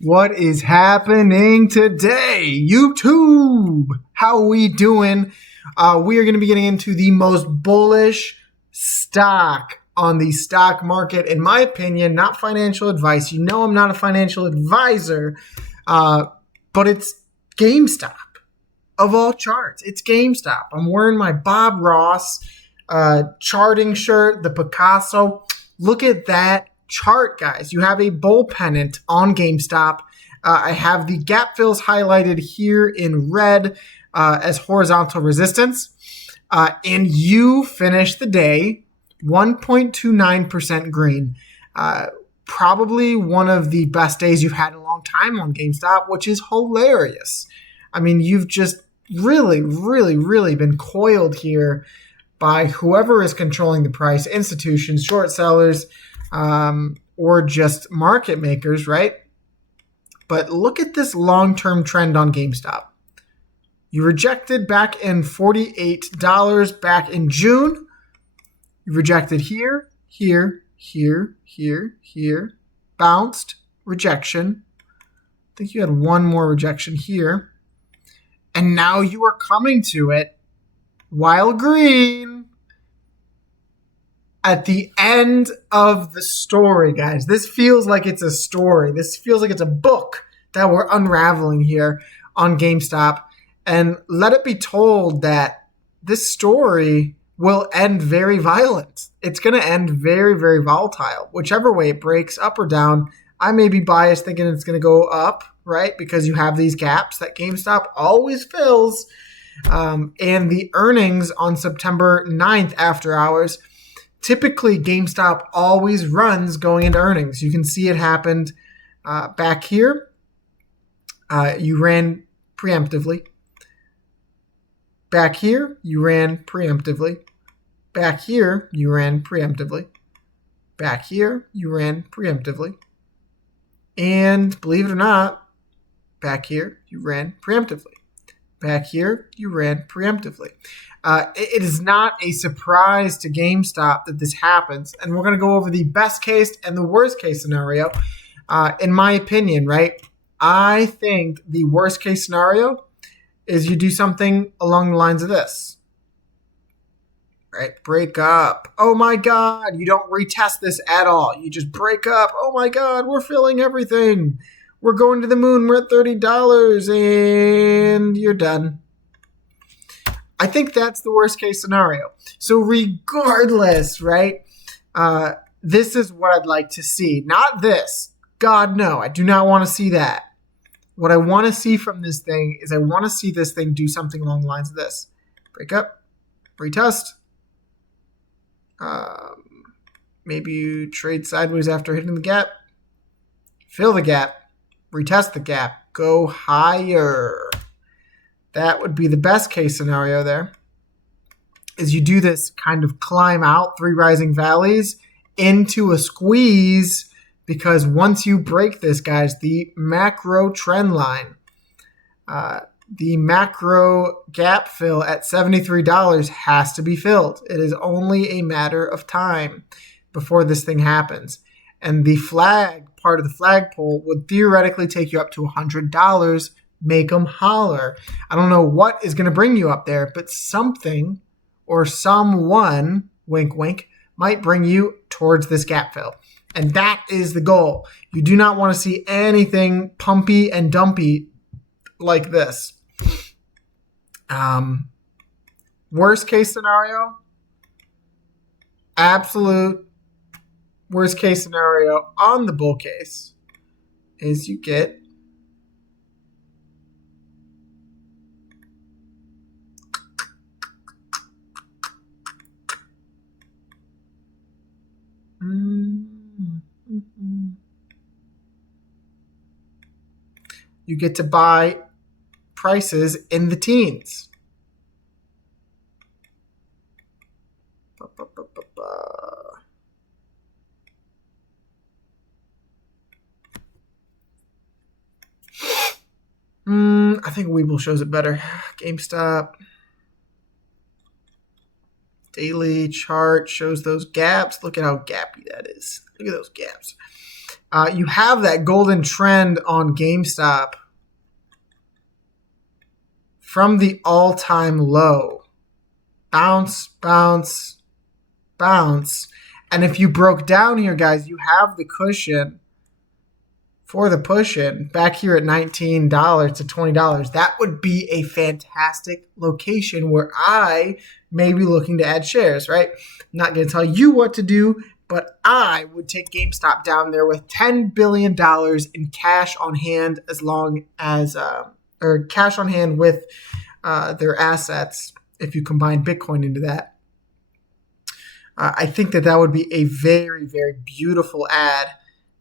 What is happening today, YouTube? How are we doing? We are going to be getting into the most bullish stock on the stock market, in my opinion. Not financial advice. You know I'm not a financial advisor, but it's GameStop. Of all charts, it's GameStop. I'm wearing my Bob Ross charting shirt, the Picasso. Look at that chart, guys. You have a bull pennant on GameStop. I have the gap fills highlighted here in red as horizontal resistance. And you finish the day 1.29% green. Probably one of the best days you've had in a long time on GameStop, which is hilarious. I mean, you've just really been coiled here by whoever is controlling the price, institutions, short sellers, or just market makers, right? But look at this long-term trend on GameStop. You rejected back in $48 back in June. You rejected here, bounced, rejection. I think you had one more rejection here. And now you are coming to it while green at the end of the story, guys. This feels like it's a story. This feels like it's a book that we're unraveling here on GameStop. And let it be told that this story will end very violent. It's going to end very volatile. Whichever way it breaks, up or down. I may be biased thinking it's going to go up, right? Because you have these gaps that GameStop always fills. And the earnings on September 9th after hours, typically GameStop always runs going into earnings. You can see it happened back here. You ran preemptively. Back here, you ran preemptively. Back here, you ran preemptively. Back here, you ran preemptively. And believe it or not, back here, you ran preemptively. Back here, you ran preemptively. It is not a surprise to GameStop that this happens. And we're going to go over the best case and the worst case scenario. In my opinion, right? I think the worst case scenario is you do something along the lines of this. Right? Break up. Oh my God. You don't retest this at all. You just break up. Oh my God. We're filling everything. We're going to the moon. We're at $30 and you're done. I think that's the worst case scenario. So regardless, right? This is what I'd like to see. Not this. God, no. I do not want to see that. What I want to see from this thing is I want to see this thing do something along the lines of this. Break up. Retest. Maybe you trade sideways after hitting the gap. Fill the gap. Retest the gap. Go higher. That would be the best case scenario there. Is you do this kind of climb out 3 rising valleys into a squeeze, because once you break this, guys, the macro trend line, the macro gap fill at $73 has to be filled. It is only a matter of time before this thing happens. And the flag, part of the flagpole, would theoretically take you up to $100. Make them holler. I don't know what is going to bring you up there, but something or someone, wink, wink, might bring you towards this gap fill. And that is the goal. You do not want to see anything pumpy and dumpy like this. Worst case scenario, absolute worst case scenario on the bull case is you get you get to buy prices in the teens. I think Weeble shows it better. GameStop. Daily chart shows those gaps. Look at how gappy that is. Look at those gaps. You have that golden trend on GameStop from the all-time low. Bounce, bounce, bounce. And if you broke down here, guys, you have the cushion for the push-in back here at $19 to $20. That would be a fantastic location where I may be looking to add shares, right? I'm not going to tell you what to do, but I would take GameStop down there with $10 billion in cash on hand, as long as, or cash on hand with their assets, if you combine Bitcoin into that. I think that would be a very, very beautiful add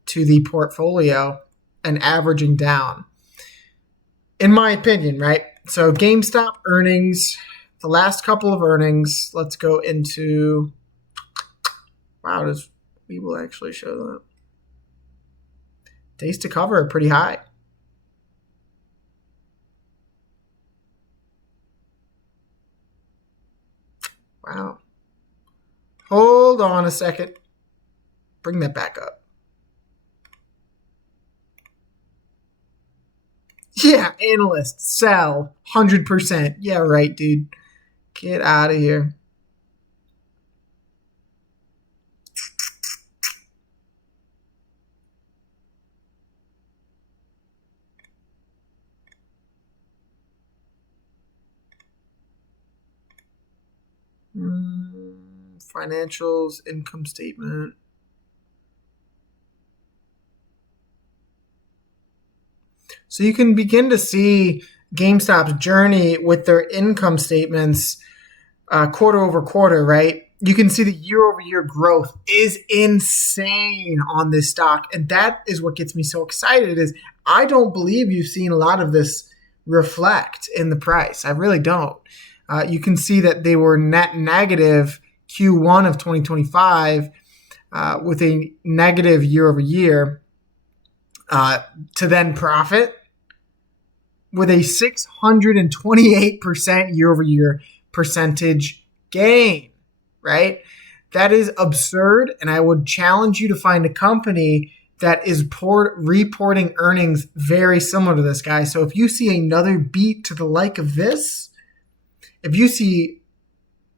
to the portfolio and averaging down, in my opinion, right? So GameStop earnings, the last couple of earnings, let's go into, wow, we will actually show that. Days to cover are pretty high. Wow. Hold on a second. Bring that back up. Yeah, analysts sell 100%. Yeah, right, dude. Get out of here. Financials, income statement. So you can begin to see GameStop's journey with their income statements quarter over quarter, right? You can see the year-over-year growth is insane on this stock. And that is what gets me so excited, is I don't believe you've seen a lot of this reflect in the price. I really don't. You can see that they were net negative Q1 of 2025 with a negative year-over-year to then profit with a 628% year-over-year percentage gain, right? That is absurd, and I would challenge you to find a company that is reporting earnings very similar to this guy. So if you see another beat to the like of this, if you see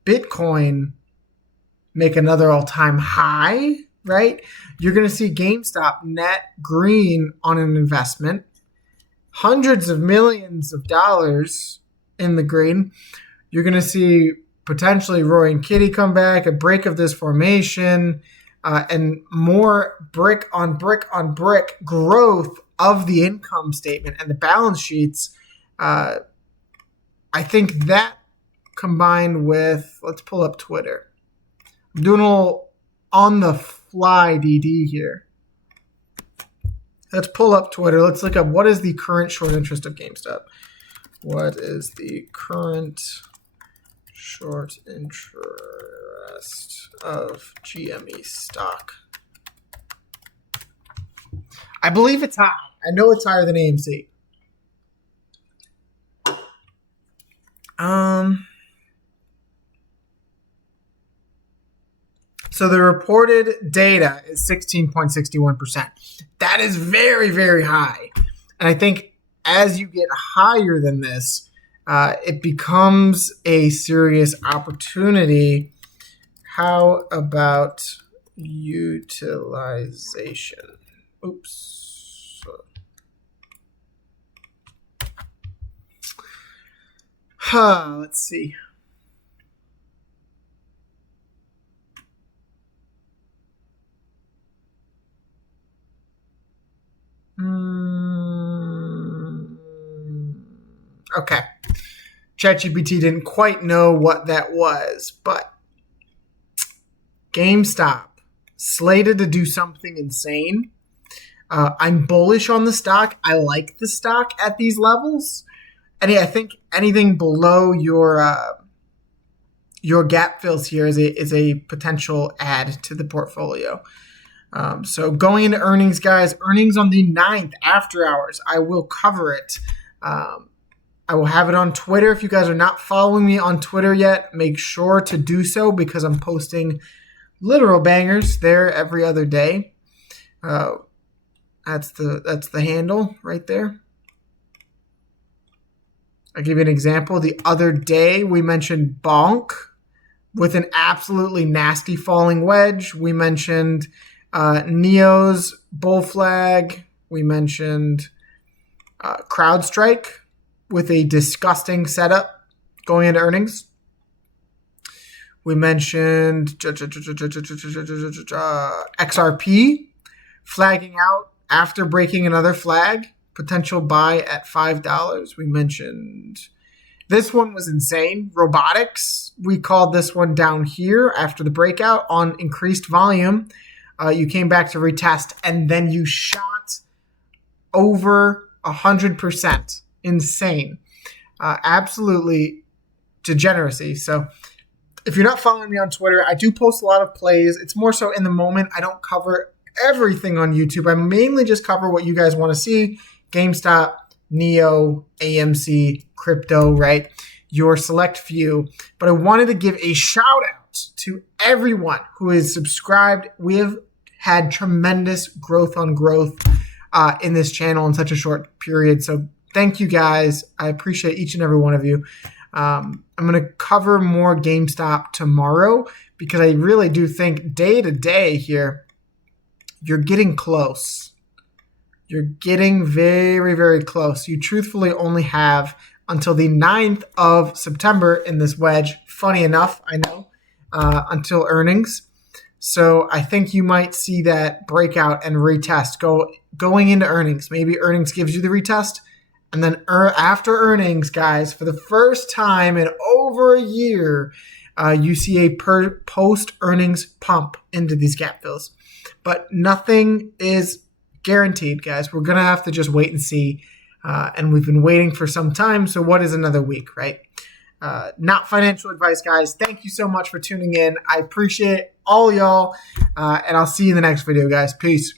Bitcoin make another all-time high, right, you're going to see GameStop net green on an investment, hundreds of millions of dollars in the green. You're going to see potentially Roy and Kitty come back, a break of this formation, and more brick on brick on brick growth of the income statement and the balance sheets. I think that combined with, let's pull up Twitter. I'm doing a little on the fly DD here. Let's pull up Twitter. Let's look up what is the current short interest of GameStop. What is the current short interest of GME stock? I believe it's high. I know it's higher than AMC. So the reported data is 16.61%. That is very, very high. And I think as you get higher than this, it becomes a serious opportunity. How about utilization? Oops. Let's see. Okay. ChatGPT didn't quite know what that was, but GameStop slated to do something insane. I'm bullish on the stock. I like the stock at these levels. And I think anything below your gap fills here is a potential add to the portfolio. So going into earnings, guys, earnings on the 9th after hours. I will cover it. I will have it on Twitter. If you guys are not following me on Twitter yet, make sure to do so because I'm posting literal bangers there every other day. That's the handle right there. I'll give you an example. The other day we mentioned bonk with an absolutely nasty falling wedge. We mentioned Neo's bull flag. We mentioned CrowdStrike with a disgusting setup going into earnings. We mentioned XRP flagging out after breaking another flag. Potential buy at $5. We mentioned this one was insane. Robotics. We called this one down here after the breakout on increased volume. You came back to retest and then you shot over 100%. Insane. Absolutely degeneracy. So if you're not following me on Twitter, I do post a lot of plays. It's more so in the moment. I don't cover everything on YouTube. I mainly just cover what you guys want to see. GameStop, Neo, AMC, crypto, right? Your select few. But I wanted to give a shout out to everyone who is subscribed. We have had tremendous growth on growth in this channel in such a short period. So thank you guys. I appreciate each and every one of you. I'm going to cover more GameStop tomorrow because I really do think day to day here, you're getting close. You're getting very, very close. You truthfully only have until the 9th of September in this wedge. Funny enough, I know, until earnings. So I think you might see that breakout and retest going into earnings. Maybe earnings gives you the retest. And then after earnings, guys, for the first time in over a year, you see a post-earnings pump into these gap fills. But nothing is guaranteed, guys. We're going to have to just wait and see. And we've been waiting for some time. So what is another week, right? Not financial advice, guys. Thank you so much for tuning in. I appreciate all y'all. And I'll see you in the next video, guys. Peace.